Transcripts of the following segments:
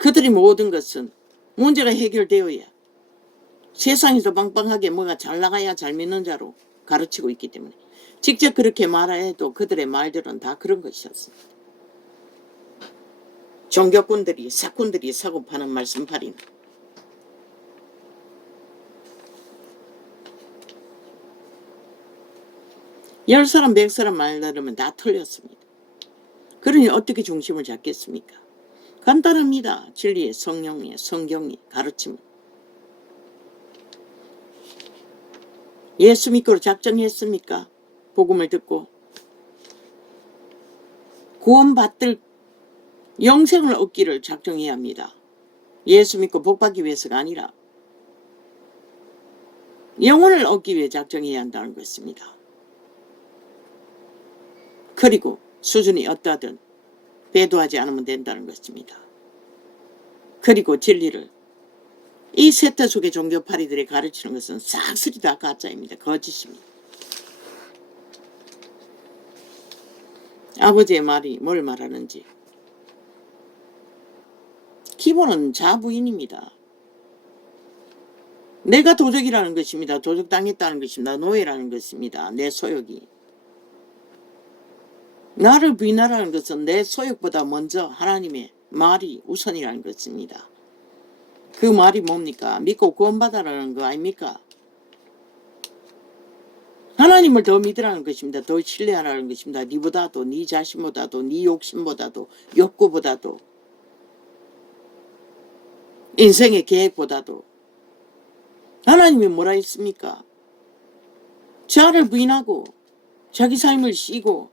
그들이 모든 것은 문제가 해결되어야 세상에서 빵빵하게 뭐가 잘 나가야 잘 믿는 자로 가르치고 있기 때문에 직접 그렇게 말해도 그들의 말들은 다 그런 것이었습니다. 종교꾼들이 사꾼들이 사고 파는 말씀팔이는 열 사람 100사람 말 들으면 다 틀렸습니다. 그러니 어떻게 중심을 잡겠습니까? 간단합니다. 진리의 성령의 성경이 가르침은 예수 믿고 작정했습니까? 복음을 듣고 구원받을 영생을 얻기를 작정해야 합니다. 예수 믿고 복받기 위해서가 아니라 영혼을 얻기 위해 작정해야 한다는 것입니다. 그리고 수준이 어떠하든 배도하지 않으면 된다는 것입니다. 그리고 진리를 이 세태 속의 종교파리들이 가르치는 것은 싹쓸이 다 가짜입니다. 거짓입니다. 아버지의 말이 뭘 말하는지 기본은 자부인입니다. 내가 도적이라는 것입니다. 도적당했다는 것입니다. 노예라는 것입니다. 내 소욕이. 나를 부인하라는 것은 내 소욕보다 먼저 하나님의 말이 우선이라는 것입니다. 그 말이 뭡니까? 믿고 구원받아라는 거 아닙니까? 하나님을 더 믿으라는 것입니다. 더 신뢰하라는 것입니다. 니보다도, 니 자신보다도, 니 욕심보다도, 욕구보다도, 인생의 계획보다도. 하나님이 뭐라 했습니까? 자아를 부인하고 자기 삶을 씌고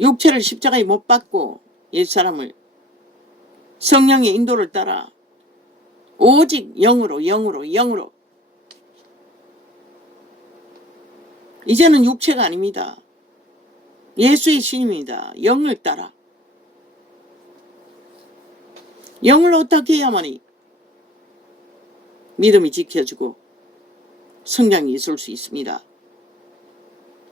육체를 십자가에 못 박고 옛사람을 성령의 인도를 따라 오직 영으로 이제는 육체가 아닙니다. 예수의 신입니다. 영을 따라. 영을 어떻게 해야만이 믿음이 지켜지고 성장이 있을 수 있습니다.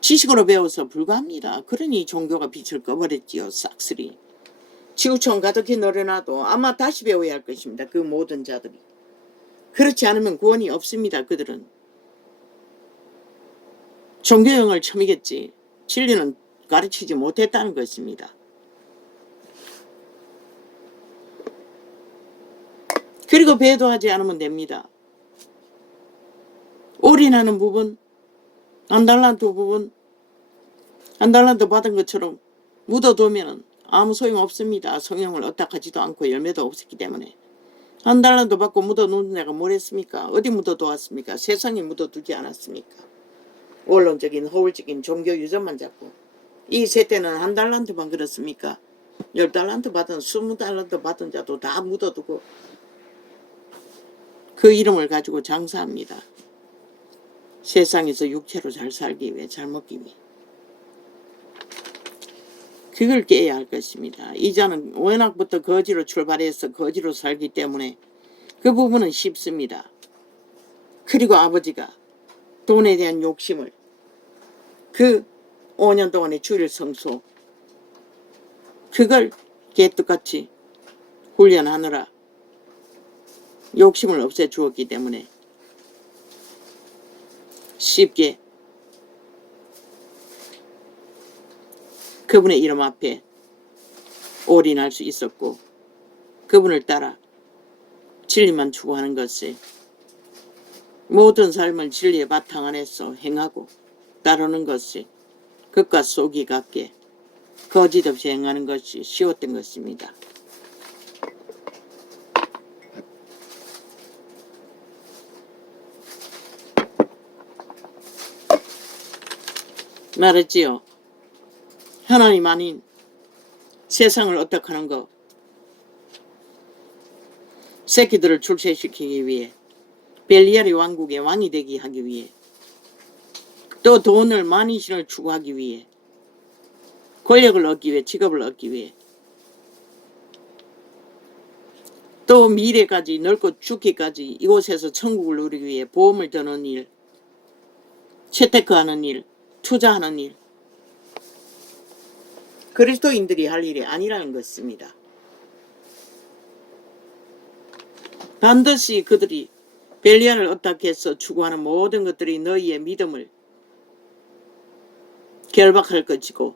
지식으로 배워서 불가합니다. 그러니 종교가 빛을 꺼버렸지요. 싹쓸이. 지구촌 가득히 널어놔도 아마 다시 배워야 할 것입니다. 그 모든 자들이. 그렇지 않으면 구원이 없습니다. 그들은. 종교형을 처미겠지. 진리는 가르치지 못했다는 것입니다. 그리고 배도하지 않으면 됩니다. 올인하는 부분, 한 달란트 부분, 한 달란트 받은 것처럼 묻어두면 아무 소용없습니다. 성령을 어떡하지도 않고 열매도 없었기 때문에. 한 달란트 받고 묻어놓은 내가 뭘 했습니까? 어디 묻어두었습니까? 세상에 묻어두지 않았습니까? 원론적인 허울적인 종교 유전만 잡고. 이 세대는 한 달란트만 그렇습니까? 10달란트 받은 20달란트 받은 자도 다 묻어두고 그 이름을 가지고 장사합니다. 세상에서 육체로 잘 살기 위해, 잘 먹기 위해. 그걸 깨야 할 것입니다. 이자는 워낙부터 거지로 출발해서 거지로 살기 때문에 그 부분은 쉽습니다. 그리고 아버지가 돈에 대한 욕심을 그 5년 동안의 주일 성소 그걸 개떡같이 훈련하느라 욕심을 없애주었기 때문에 쉽게 그분의 이름 앞에 올인할 수 있었고 그분을 따라 진리만 추구하는 것을 모든 삶을 진리의 바탕 안에서 행하고 따르는 것이 겉과 속이 같게 거짓 없이 행하는 것이 쉬웠던 것입니다. 말했지요. 하나님 아닌 세상을 어떻게 하는 거. 새끼들을 출세시키기 위해 벨리알의 왕국의 왕이 되게 하기 위해 또 돈을 만이신을 추구하기 위해 권력을 얻기 위해 직업을 얻기 위해 또 미래까지 늙고 죽기까지 이곳에서 천국을 누리기 위해 보험을 드는 일, 채테크하는 일, 투자하는 일 그리스도인들이 할 일이 아니라는 것입니다. 반드시 그들이 벨리알을 어떻게 해서 추구하는 모든 것들이 너희의 믿음을 결박할 것이고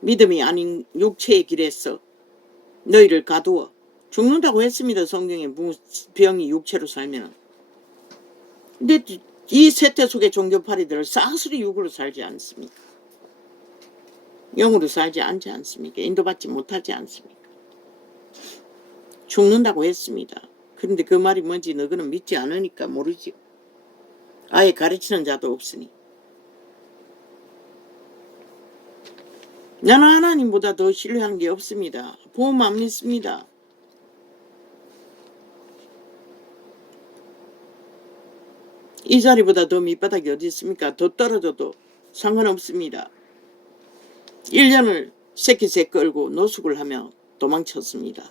믿음이 아닌 육체의 길에서 너희를 가두어 죽는다고 했습니다. 성경에 병이 육체로 살면. 근데 이 세태 속의 종교파리들을 싹쓸이 육으로 살지 않습니까? 영으로 살지 않지 않습니까? 인도받지 못하지 않습니까? 죽는다고 했습니다. 그런데 그 말이 뭔지 너희는 믿지 않으니까 모르지. 아예 가르치는 자도 없으니. 나는 하나님보다 더 신뢰하는 게 없습니다. 보험 안 믿습니다. 이 자리보다 더 밑바닥이 어디 있습니까? 더 떨어져도 상관없습니다. 1년을 새끼새 끌고 노숙을 하며 도망쳤습니다.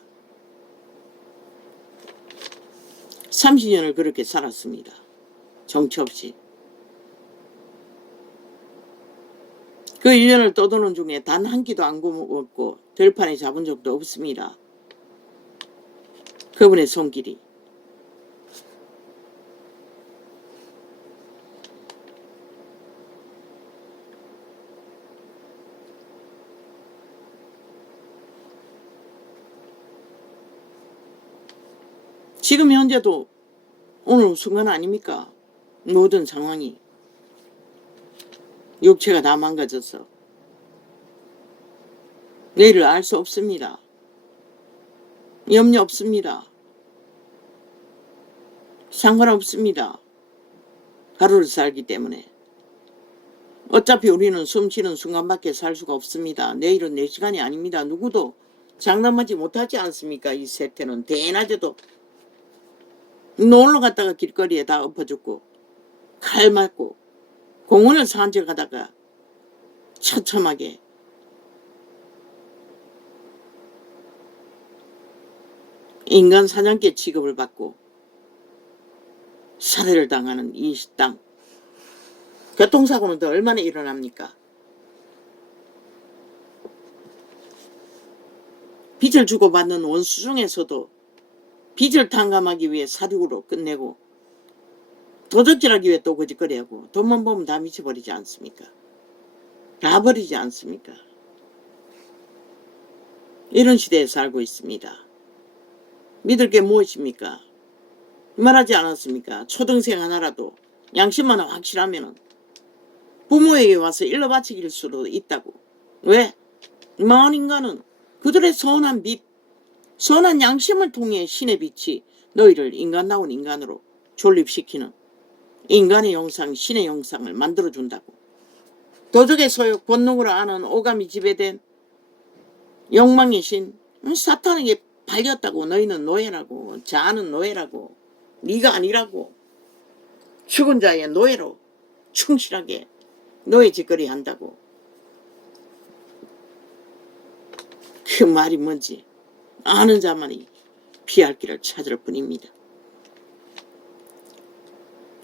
30년을 그렇게 살았습니다. 정처 없이. 그 1년을 떠도는 중에 단 한 끼도 안 굶었고 들판에 잡은 적도 없습니다. 그분의 손길이. 지금 현재도 오늘 순간 아닙니까? 모든 상황이. 육체가 다 망가져서 내일을 알 수 없습니다. 염려 없습니다. 상관없습니다. 하루를 살기 때문에. 어차피 우리는 숨쉬는 순간밖에 살 수가 없습니다. 내일은 내 시간이 아닙니다. 누구도 장담하지 못하지 않습니까? 이 세태는 대낮에도 놀러 갔다가 길거리에 다 엎어 죽고 칼 맞고 공원을 산책하다가 처참하게 인간 사냥개 취급을 받고 살해를 당하는 이 땅. 교통사고는 더 얼마나 일어납니까? 빚을 주고받는 원수 중에서도 빚을 탕감하기 위해 사륙으로 끝내고 도적질하기 위해 또 거짓거리하고 돈만 보면 다 미쳐버리지 않습니까? 다 버리지 않습니까? 이런 시대에 살고 있습니다. 믿을 게 무엇입니까? 말하지 않았습니까? 초등생 하나라도 양심만 확실하면 부모에게 와서 일러 바치길 수도 있다고. 왜? 마흔 인간은 그들의 선한 빛, 선한 양심을 통해 신의 빛이 너희를 인간다운 인간으로 존립시키는 인간의 형상, 신의 형상을 만들어준다고. 도적의 소욕, 본능으로 아는 오감이 지배된 욕망의 신, 사탄에게 팔렸다고. 너희는 노예라고. 자아는 노예라고. 네가 아니라고. 죽은 자의 노예로 충실하게 노예 짓거리 한다고. 그 말이 뭔지 아는 자만이 피할 길을 찾을 뿐입니다.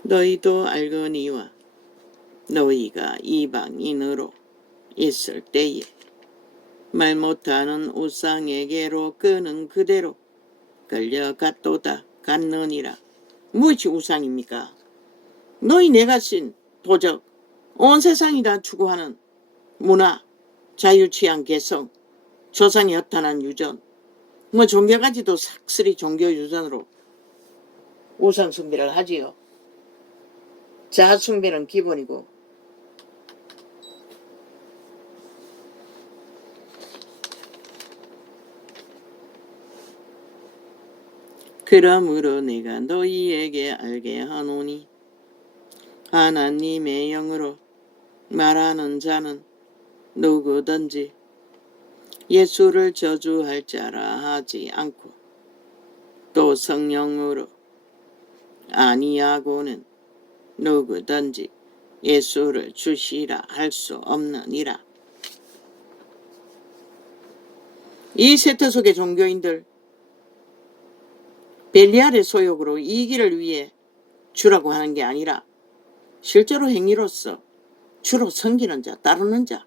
너희도 알거니와 너희가 이방인으로 있을 때에 말 못하는 우상에게로 끄는 그대로 끌려갔도다 갔느니라. 무엇이 우상입니까? 너희 내가 신 도적, 온 세상이 다 추구하는 문화, 자유취향 개성, 조상이 허탄한 유전, 종교까지도 싹쓸이 종교 유전으로 우상 숭배를 하지요. 자아 숭배는 기본이고 그러므로 내가 너희에게 알게 하노니 하나님의 영으로 말하는 자는 누구든지 예수를 저주할 자라 하지 않고 또 성령으로 아니하고는 누구든지 예수를 주시라 할 수 없느니라. 이 세태 속의 종교인들 벨리알의 소욕으로 이기를 위해 주라고 하는 게 아니라 실제로 행위로서 주로 섬기는 자, 따르는 자,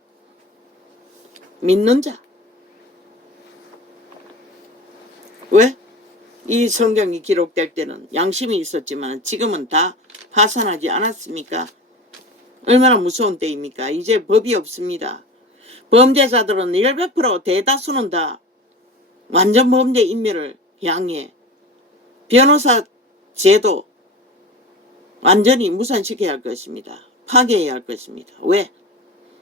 믿는 자. 왜? 이 성경이 기록될 때는 양심이 있었지만 지금은 다 파산하지 않았습니까? 얼마나 무서운 때입니까? 이제 법이 없습니다. 범죄자들은 100% 대다수는 다 완전 범죄 인멸을 향해 변호사 제도 완전히 무산시켜야 할 것입니다. 파괴해야 할 것입니다. 왜?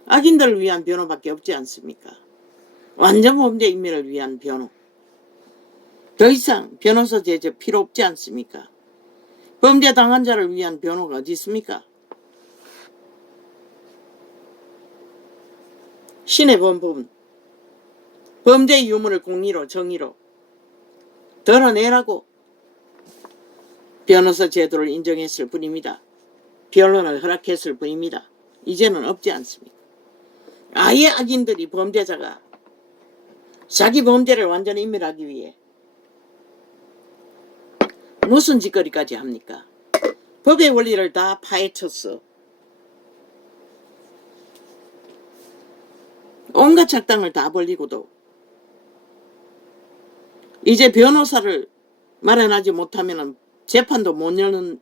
악인들을 위한 변호밖에 없지 않습니까? 완전 범죄 인멸을 위한 변호. 더 이상 변호사 제재 필요 없지 않습니까? 범죄 당한 자를 위한 변호가 어디 있습니까? 신의 본분, 범죄 유무를 공의로 정의로 드러내라고 변호사 제도를 인정했을 뿐입니다. 변론을 허락했을 뿐입니다. 이제는 없지 않습니까? 아예 악인들이 범죄자가 자기 범죄를 완전히 인멸하기 위해 무슨 짓거리까지 합니까? 법의 원리를 다 파헤쳤어. 온갖 작당을 다 벌리고도 이제 변호사를 마련하지 못하면 재판도 못 여는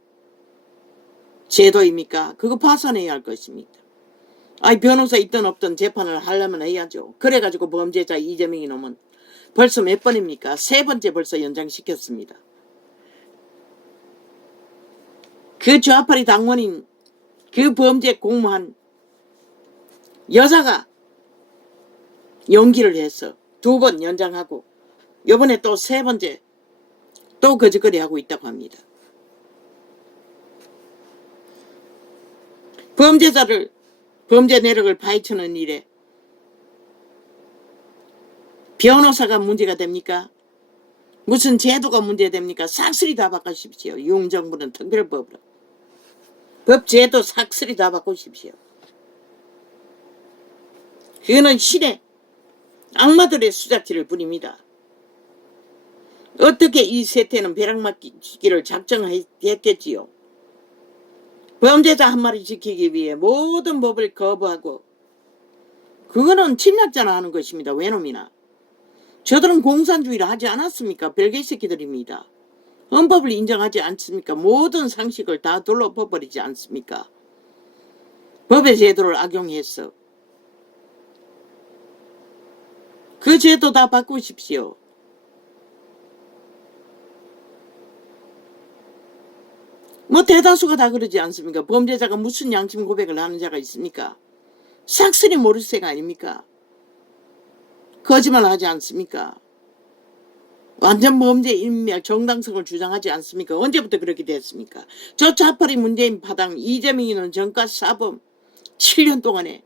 제도입니까? 그거 파산해야 할 것입니다. 아니 변호사 있든 없든 재판을 하려면 해야죠. 그래가지고 범죄자 이재명이 놈은 벌써 몇 번입니까? 3번째 벌써 연장시켰습니다. 그 좌파리 당원인 그 범죄 공모한 여자가 용기를 해서 2번 연장하고 이번에 또 3번째 또 거짓거리 하고 있다고 합니다. 범죄자를 범죄 내력을 파헤치는 일에 변호사가 문제가 됩니까? 무슨 제도가 문제됩니까? 싹쓸이 다 바꾸십시오. 윤정부는 특별법으로. 법 제도 싹쓸이 다 바꾸십시오. 그거는 신의 악마들의 수작질을 부립니다. 어떻게 이 세태는 벼락맞기를 작정했겠지요. 범죄자 한 마리 지키기 위해 모든 법을 거부하고 그거는 침략자나 하는 것입니다. 외놈이나. 저들은 공산주의를 하지 않았습니까? 별개 새끼들입니다. 헌법을 인정하지 않습니까? 모든 상식을 다 둘러버리지 않습니까? 법의 제도를 악용해서 그 제도 다 바꾸십시오. 뭐 대다수가 다 그러지 않습니까? 범죄자가 무슨 양심 고백을 하는 자가 있습니까? 싹쓸이 모르쇠가 아닙니까? 거짓말 하지 않습니까? 완전 범죄 인멸 정당성을 주장하지 않습니까? 언제부터 그렇게 됐습니까? 저 좌파리 문재인 파당 이재명이는 정가 사범 7년 동안에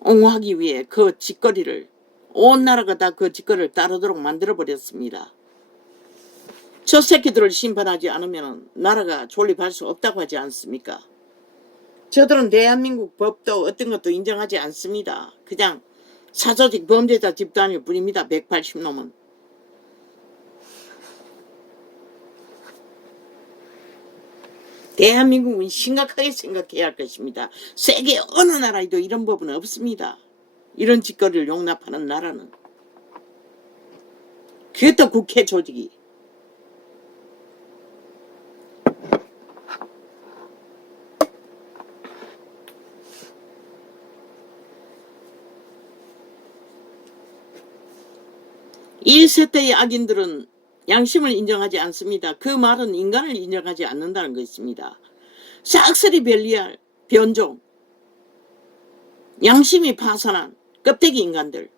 옹호하기 위해 그 짓거리를 온 나라가 다 그 짓거리를 따르도록 만들어버렸습니다. 저 새끼들을 심판하지 않으면 나라가 존립할 수 없다고 하지 않습니까? 저들은 대한민국 법도 어떤 것도 인정하지 않습니다. 그냥 사조직 범죄자 집단일 뿐입니다. 180놈은. 대한민국은 심각하게 생각해야 할 것입니다. 세계 어느 나라에도 이런 법은 없습니다. 이런 짓거리를 용납하는 나라는. 그것도 국회 조직이. 이 세대의 악인들은 양심을 인정하지 않습니다. 그 말은 인간을 인정하지 않는다는 것입니다. 싹쓸이 별리할 변종, 양심이 파산한 껍데기 인간들,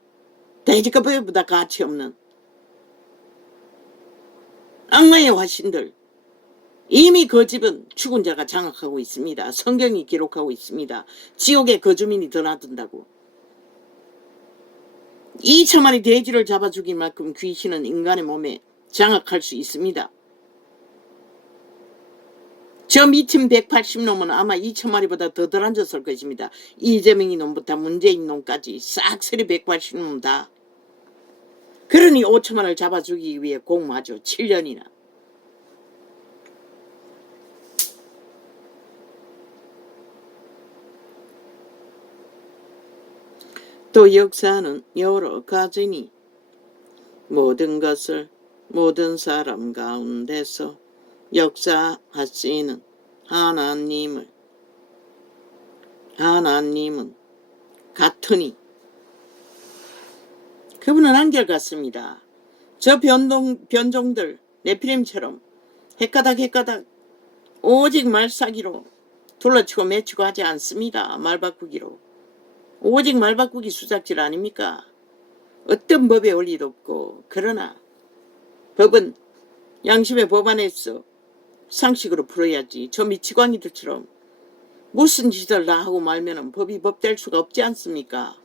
돼지껍데기보다 가치 없는 악마의 화신들. 이미 그 집은 죽은 자가 장악하고 있습니다. 성경이 기록하고 있습니다. 지옥에 그 주민이 드나든다고. 2천마리 돼지를 잡아 죽일 만큼 귀신은 인간의 몸에 장악할 수 있습니다. 저 미친 180놈은 아마 2천마리보다 더 들앉았을 것입니다. 이재명이 놈부터 문재인 놈까지 싹쓸이 180놈 다. 그러니 5천만을 잡아 죽이기 위해 공모하죠. 7년이나. 또 역사는 여러 가지니 모든 것을 모든 사람 가운데서 역사하시는 하나님은 같으니 그분은 한결같습니다. 저 변종들 네피림처럼 헷가닥 오직 말싸기로 둘러치고 맺히고 하지 않습니다. 말바꾸기로. 오직 말바꾸기 수작질 아닙니까? 어떤 법에 원리도 없고 그러나 법은 양심의 법 안에서 상식으로 풀어야지. 저 미치광이들처럼 무슨 짓을 다 하고 말면 법이 법될 수가 없지 않습니까?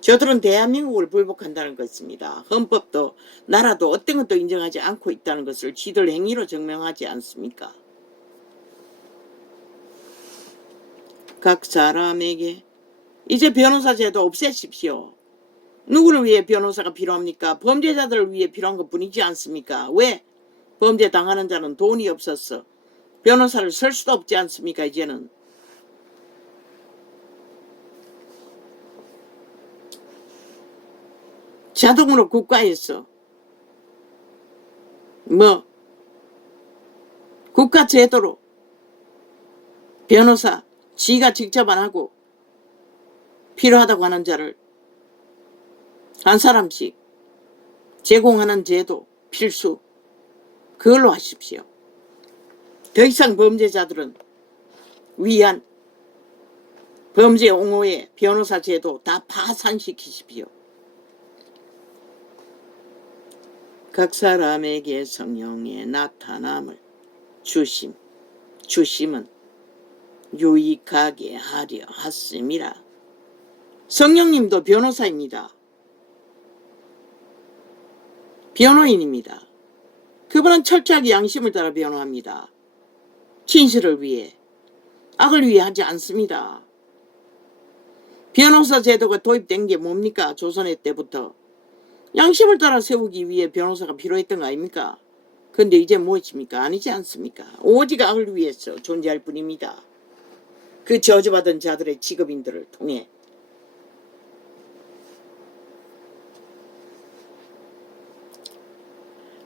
저들은 대한민국을 불복한다는 것입니다. 헌법도 나라도 어떤 것도 인정하지 않고 있다는 것을 지들 행위로 증명하지 않습니까? 각 사람에게 이제 변호사 제도 없애십시오. 누구를 위해 변호사가 필요합니까? 범죄자들을 위해 필요한 것뿐이지 않습니까? 왜? 범죄 당하는 자는 돈이 없어서 변호사를 쓸 수도 없지 않습니까? 이제는. 자동으로 국가에서 국가 제도로 변호사 지가 직접 안 하고 필요하다고 하는 자를 한 사람씩 제공하는 제도 필수 그걸로 하십시오. 더 이상 범죄자들은 위한 범죄 옹호의 변호사 제도 다 파산시키십시오. 각 사람에게 성령의 나타남을 주심은 유익하게 하려 하심이라. 성령님도 변호사입니다. 변호인입니다. 그분은 철저하게 양심을 따라 변호합니다. 진실을 위해, 악을 위해 하지 않습니다. 변호사 제도가 도입된 게 뭡니까? 조선의 때부터. 양심을 따라 세우기 위해 변호사가 필요했던 거 아닙니까? 근데 이제 무엇입니까? 아니지 않습니까? 오직 악을 위해서 존재할 뿐입니다. 그 저주받은 자들의 직업인들을 통해.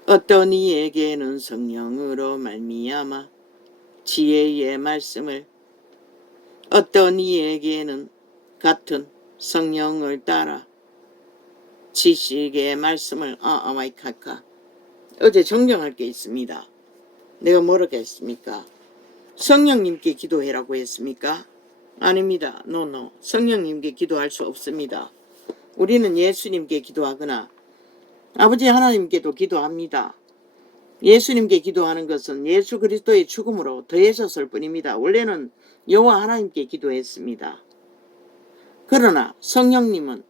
어떤 이에게는 성령으로 말미암아 지혜의 말씀을, 어떤 이에게는 같은 성령을 따라 지식의 말씀을. 마이카카. 어제 정정할 게 있습니다. 내가 뭐라고 했습니까? 성령님께 기도해라고 했습니까? 아닙니다. 노. 성령님께 기도할 수 없습니다. 우리는 예수님께 기도하거나 아버지 하나님께도 기도합니다. 예수님께 기도하는 것은 예수 그리스도의 죽음으로 더해졌을 뿐입니다. 원래는 여호와 하나님께 기도했습니다. 그러나 성령님은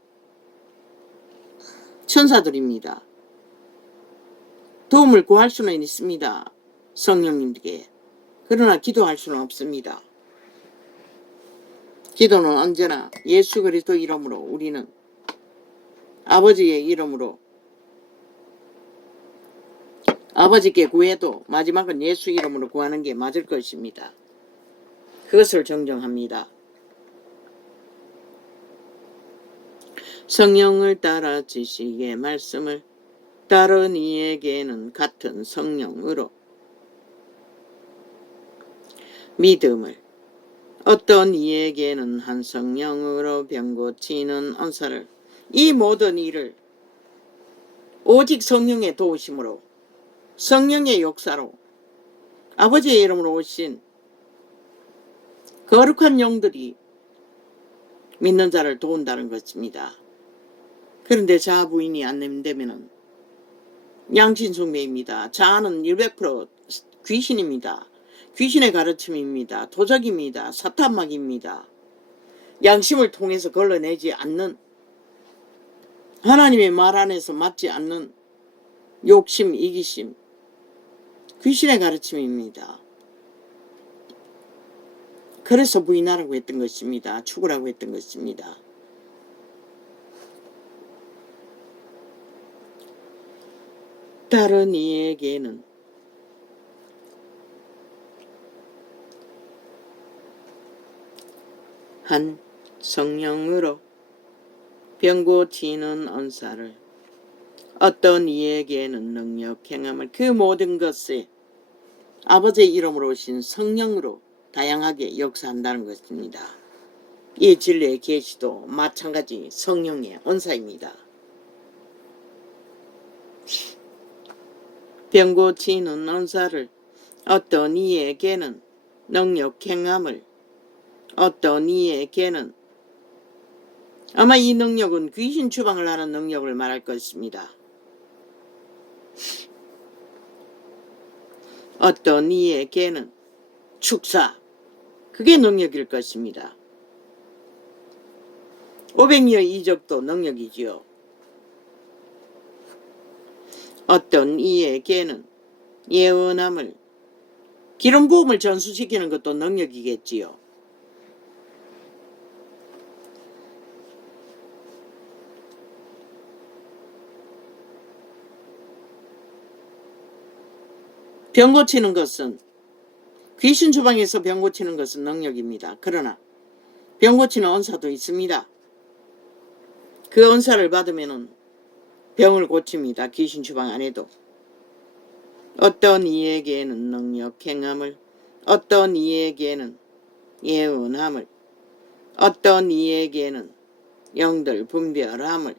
천사들입니다. 도움을 구할 수는 있습니다. 성령님께. 그러나 기도할 수는 없습니다. 기도는 언제나 예수 그리스도 이름으로, 우리는 아버지의 이름으로 아버지께 구해도 마지막은 예수 이름으로 구하는 게 맞을 것입니다. 그것을 정정합니다. 성령을 따라 지식의 말씀을, 다른 이에게는 같은 성령으로 믿음을, 어떤 이에게는 한 성령으로 병고치는 은사를. 이 모든 일을 오직 성령의 도우심으로, 성령의 역사로, 아버지의 이름으로 오신 거룩한 영들이 믿는 자를 도운다는 것입니다. 그런데 자아 부인이 안 되면은 양심숭배입니다. 자아는 100% 귀신입니다. 귀신의 가르침입니다. 도적입니다. 사탄막입니다. 양심을 통해서 걸러내지 않는, 하나님의 말 안에서 맞지 않는 욕심, 이기심, 귀신의 가르침입니다. 그래서 부인하라고 했던 것입니다. 죽으라고 했던 것입니다. 다른 이에게는 한 성령으로 병고치는 은사를, 어떤 이에게는 능력 행함을 그 모든 것에 아버지의 이름으로 오신 성령으로 다양하게 역사한다는 것입니다. 이 진리의 계시도 마찬가지 성령의 은사입니다. 병 고치는 은사를 어떤 이에게는 능력 행함을 어떤 이에게는 아마 이 능력은 귀신 추방을 하는 능력을 말할 것입니다. 어떤 이에게는 축사 그게 능력일 것입니다. 500여 이적도 능력이지요. 어떤 이에게는 예언함을 기름 부음을 전수시키는 것도 능력이겠지요. 병 고치는 것은 귀신 주방에서 병 고치는 것은 능력입니다. 그러나 병 고치는 은사도 있습니다. 그 은사를 받으면 병을 고칩니다. 귀신 주방 안에도. 어떤 이에게는 능력 행함을 어떤 이에게는 예언함을 어떤 이에게는 영들 분별함을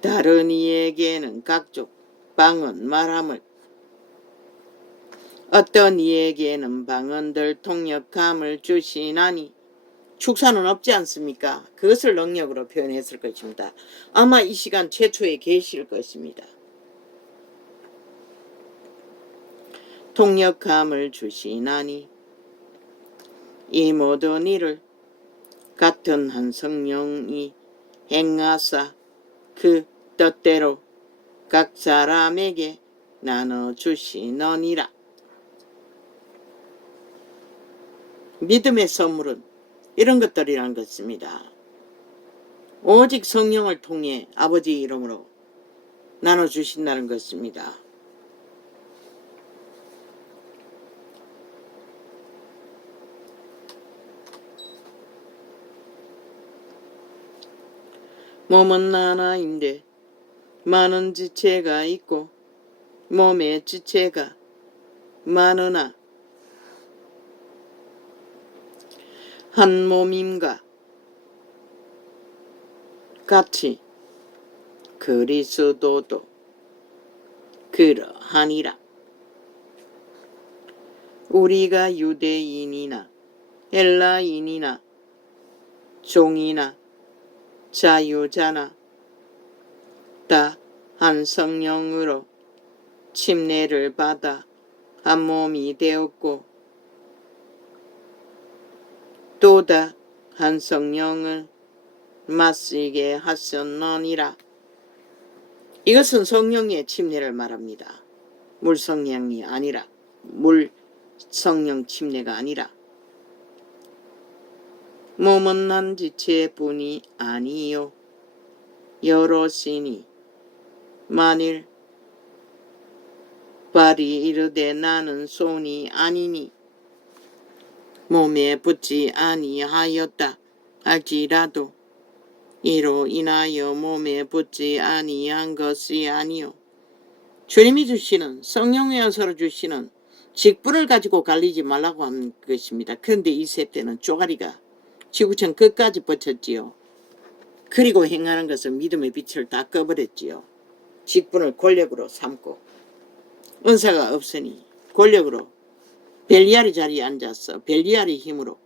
다른 이에게는 각종 방언 말함을 어떤 이에게는 방언들 통역함을 주시나니 축사는 없지 않습니까? 그것을 능력으로 표현했을 것입니다. 아마 이 시간 최초의 계시일 것입니다. 통역함을 주시나니 이 모든 일을 같은 한 성령이 행하사 그 뜻대로 각 사람에게 나눠주시느니라. 믿음의 선물은 이런 것들이란 것입니다. 오직 성령을 통해 아버지 이름으로 나눠주신다는 것입니다. 몸은 하나인데 많은 지체가 있고 몸의 지체가 많으나 한 몸임과 같이 그리스도도 그러하니라. 우리가 유대인이나 헬라인이나 종이나 자유자나 다 한 성령으로 침례를 받아 한 몸이 되었고 또 다 한 성령을 마시게 하셨느니라. 이것은 성령의 침례를 말합니다. 물성령이 아니라 물성령 침례가 아니라 몸은 한 지체뿐이 아니요 여럿이니 만일 발이 이르되 나는 손이 아니니 몸에 붙지 아니하였다 할지라도 이로 인하여 몸에 붙지 아니한 것이 아니요 주님이 주시는 성령의 은사로 주시는 직분을 가지고 갈리지 말라고 한 것입니다. 그런데 이 세대는 쪼가리가 지구촌 끝까지 뻗쳤지요. 그리고 행하는 것은 믿음의 빛을 다 꺼버렸지요. 직분을 권력으로 삼고 은사가 없으니 권력으로 벨리알의 자리에 앉아서 벨리알의 힘으로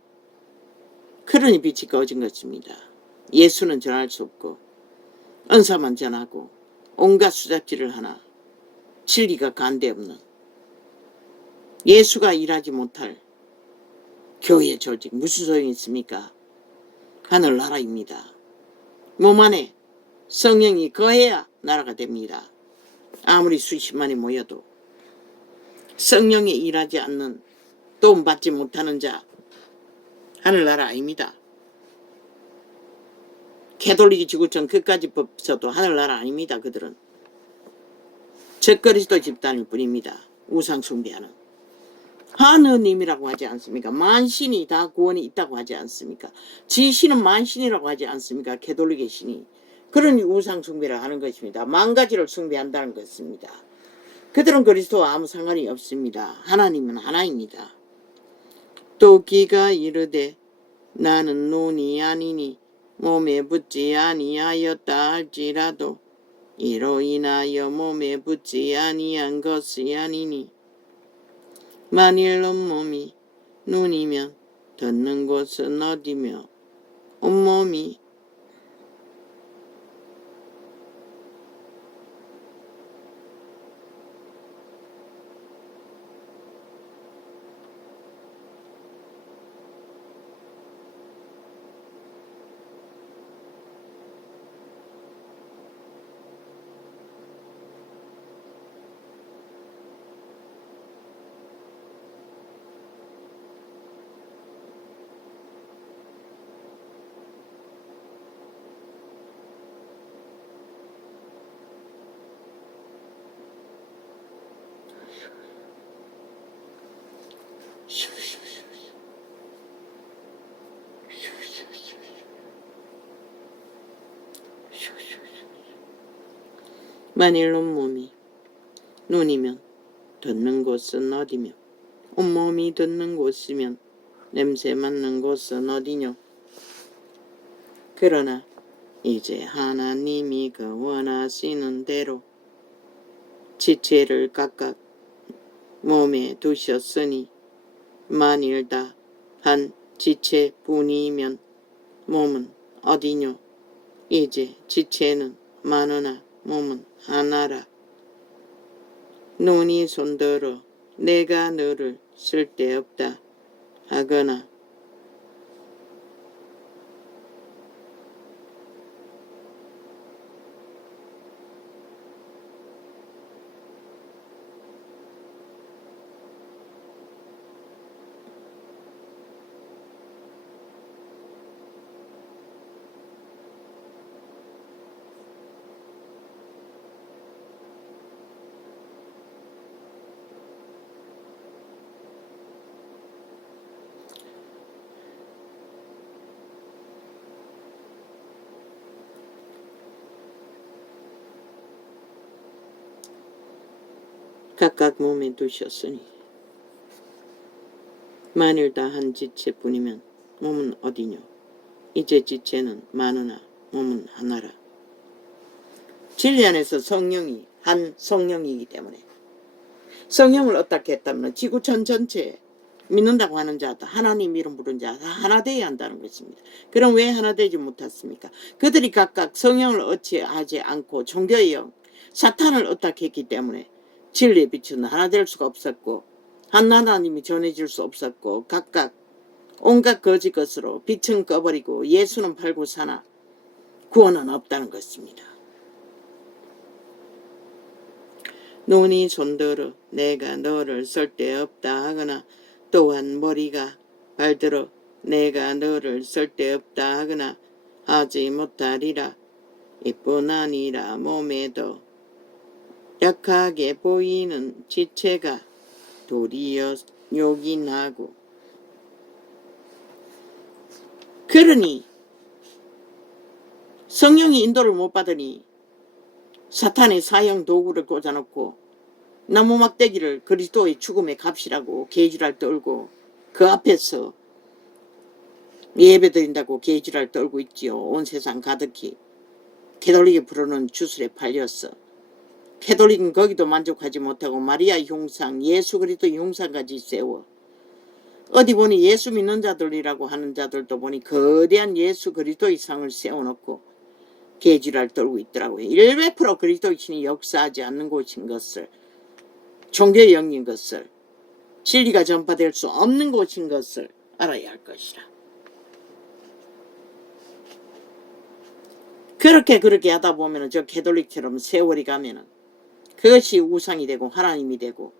그러니 빛이 꺼진 것입니다. 예수는 전할 수 없고 은사만 전하고 온갖 수작질을 하나 진리가 간데없는 예수가 일하지 못할 교회 조직 무슨 소용이 있습니까? 하늘나라입니다. 몸 안에 성령이 거해야 나라가 됩니다. 아무리 수십만이 모여도 성령이 일하지 않는 도움 받지 못하는 자 하늘나라 아닙니다. 캐톨릭이 지구촌 끝까지 법서도 하늘나라 아닙니다. 그들은 적그리스도 집단일 뿐입니다. 우상 숭배하는 하느님이라고 하지 않습니까? 만신이 다 구원이 있다고 하지 않습니까? 지신은 만신이라고 하지 않습니까? 캐톨릭의 신이 그런 우상 숭배를 하는 것입니다. 만가지를 숭배한다는 것입니다. 그들은 그리스도와 아무 상관이 없습니다. 하나님은 하나입니다. 또 기가 이르되 나는 논이 아니니 몸에 붙지 아니하였다 할지라도 이로 인하여 몸에 붙지 아니한 것이 아니니 만일 온몸이 눈이면 듣는 곳은 어디며 온몸이 만일 온몸이 눈이면 듣는 곳은 어디며 온몸이 듣는 곳이면 냄새 맡는 곳은 어디뇨. 그러나 이제 하나님이 그 원하시는 대로 지체를 각각 몸에 두셨으니 만일 다 한 지체뿐이면 몸은 어디뇨. 이제 지체는 많으나 몸은 하나라. 눈이 손들어 내가 너를 쓸데없다 하거나 각각 몸에 두셨으니 만일 다 한 지체뿐이면 몸은 어디뇨. 이제 지체는 많으나 몸은 하나라. 진리 안에서 성령이 한 성령이기 때문에 성령을 어떻게 했다면 지구촌 전체에 믿는다고 하는 자도 하나님 이름 부른 자 다 하나 되어야 한다는 것입니다. 그럼 왜 하나 되지 못했습니까? 그들이 각각 성령을 어찌하지 않고 종교의 영 사탄을 어떻게 했기 때문에 진리의 빛은 하나 될 수가 없었고 한 하나님이 전해질 수 없었고 각각 온갖 거짓 것으로 빛은 꺼버리고 예수는 팔고 사나 구원은 없다는 것입니다. 눈이 손들어 내가 너를 쓸데없다 하거나 또한 머리가 발들어 내가 너를 쓸데없다 하거나 하지 못하리라. 이뿐 아니라 몸에도 약하게 보이는 지체가 도리어 요긴하고 그러니 성령이 인도를 못 받으니 사탄의 사형 도구를 꽂아놓고 나무 막대기를 그리스도의 죽음의 값이라고 개지랄 떨고 그 앞에서 예배드린다고 개지랄 떨고 있지요. 온 세상 가득히 캐톨릭이 부르는 주술에 팔렸어. 캐톨릭은 거기도 만족하지 못하고 마리아 흉상 예수 그리스도 흉상까지 세워 어디 보니 예수 믿는 자들이라고 하는 자들도 보니 거대한 예수 그리스도의 상을 세워놓고 개지랄 떨고 있더라고요. 100% 그리스도의 신이 역사하지 않는 곳인 것을 종교의 영인 것을 진리가 전파될 수 없는 곳인 것을 알아야 할 것이라. 그렇게 하다 보면 저 캐톨릭처럼 세월이 가면은 그것이 우상이 되고 하나님이 되고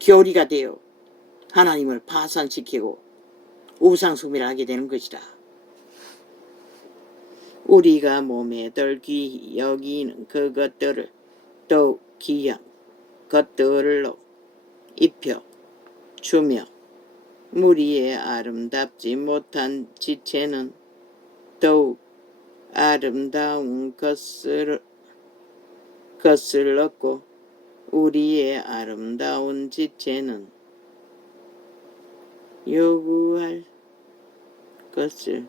교리가 되어 하나님을 파산시키고 우상숭배를 하게 되는 것이다. 우리가 몸에 덜 귀히 여기는 그것들을 또 귀한 것들로 입혀 주며 무리의 아름답지 못한 지체는 더욱 아름다운 것을 얻고 우리의 아름다운 지체는 요구할 것을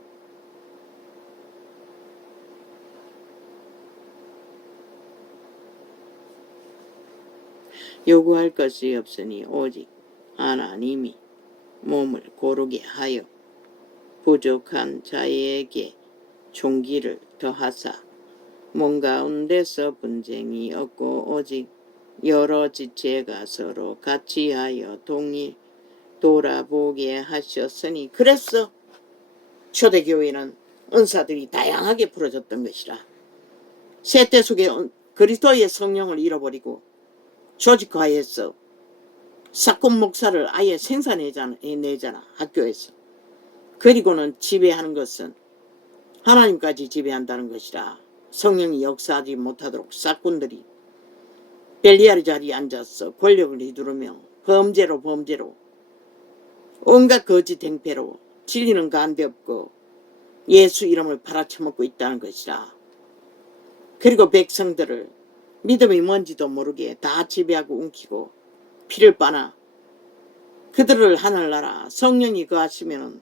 요구할 것이 없으니 오직 하나님이 몸을 고르게 하여 부족한 자에게 종기를 더하사 몸 가운데서 분쟁이 없고 오직 여러 지체가 서로 같이 하여 동일 돌아보게 하셨으니 그래서 초대교회는 은사들이 다양하게 풀어졌던 것이라. 세대 속에 그리스도의 성령을 잃어버리고 조직화해서 사건 목사를 아예 생산해내잖아 학교에서. 그리고는 지배하는 것은 하나님까지 지배한다는 것이라. 성령이 역사하지 못하도록 사꾼들이 벨리알 자리에 앉아서 권력을 휘두르며 범죄로 온갖 거짓 행패로 진리는 가운데 없고 예수 이름을 팔아쳐먹고 있다는 것이라. 그리고 백성들을 믿음이 뭔지도 모르게 다 지배하고 움키고 피를 빠나 그들을 하늘나라 성령이 거하시면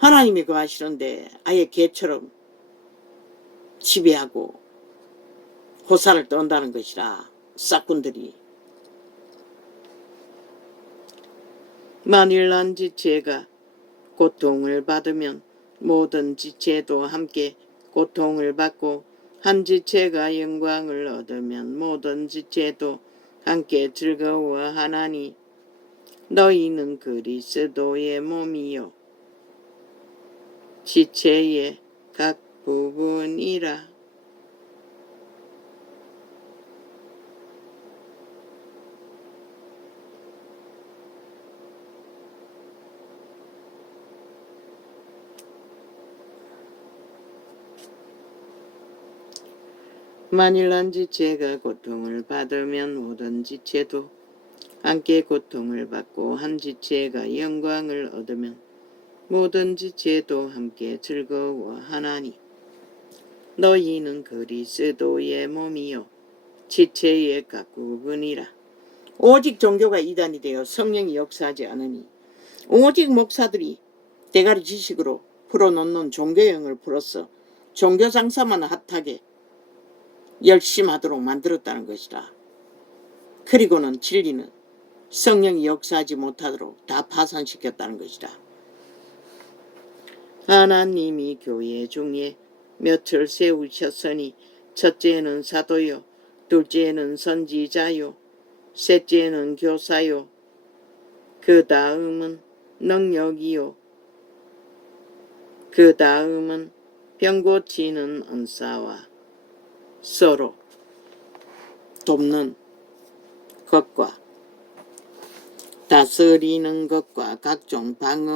하나님이 거하시는데 아예 개처럼 지배하고 호사를 떤다는 것이라. 싹군들이 만일 난 지체가 고통을 받으면 모든 지체도 함께 고통을 받고 한 지체가 영광을 얻으면 모든 지체도 함께 즐거워하나니 너희는 그리스도의 몸이요 지체의 각 부분이라. 만일 한 지체가 고통을 받으면 모든 지체도 함께 고통을 받고 한 지체가 영광을 얻으면 모든 지체도 함께 즐거워하나니 너희는 그리스도의 몸이요 지체의 각 부분이라. 오직 종교가 이단이 되어 성령이 역사하지 않으니 오직 목사들이 대가리 지식으로 풀어놓는 종교형을 풀어서 종교 장사만 핫하게 열심하도록 만들었다는 것이라. 그리고는 진리는 성령이 역사하지 못하도록 다 파산시켰다는 것이라. 하나님이 교회 중에 몇을 세우셨으니 첫째는 사도요 둘째는 선지자요 셋째는 교사요 그 다음은 능력이요 그 다음은 병 고치는 은사와 서로 돕는 것과 다스리는 것과 각종 방언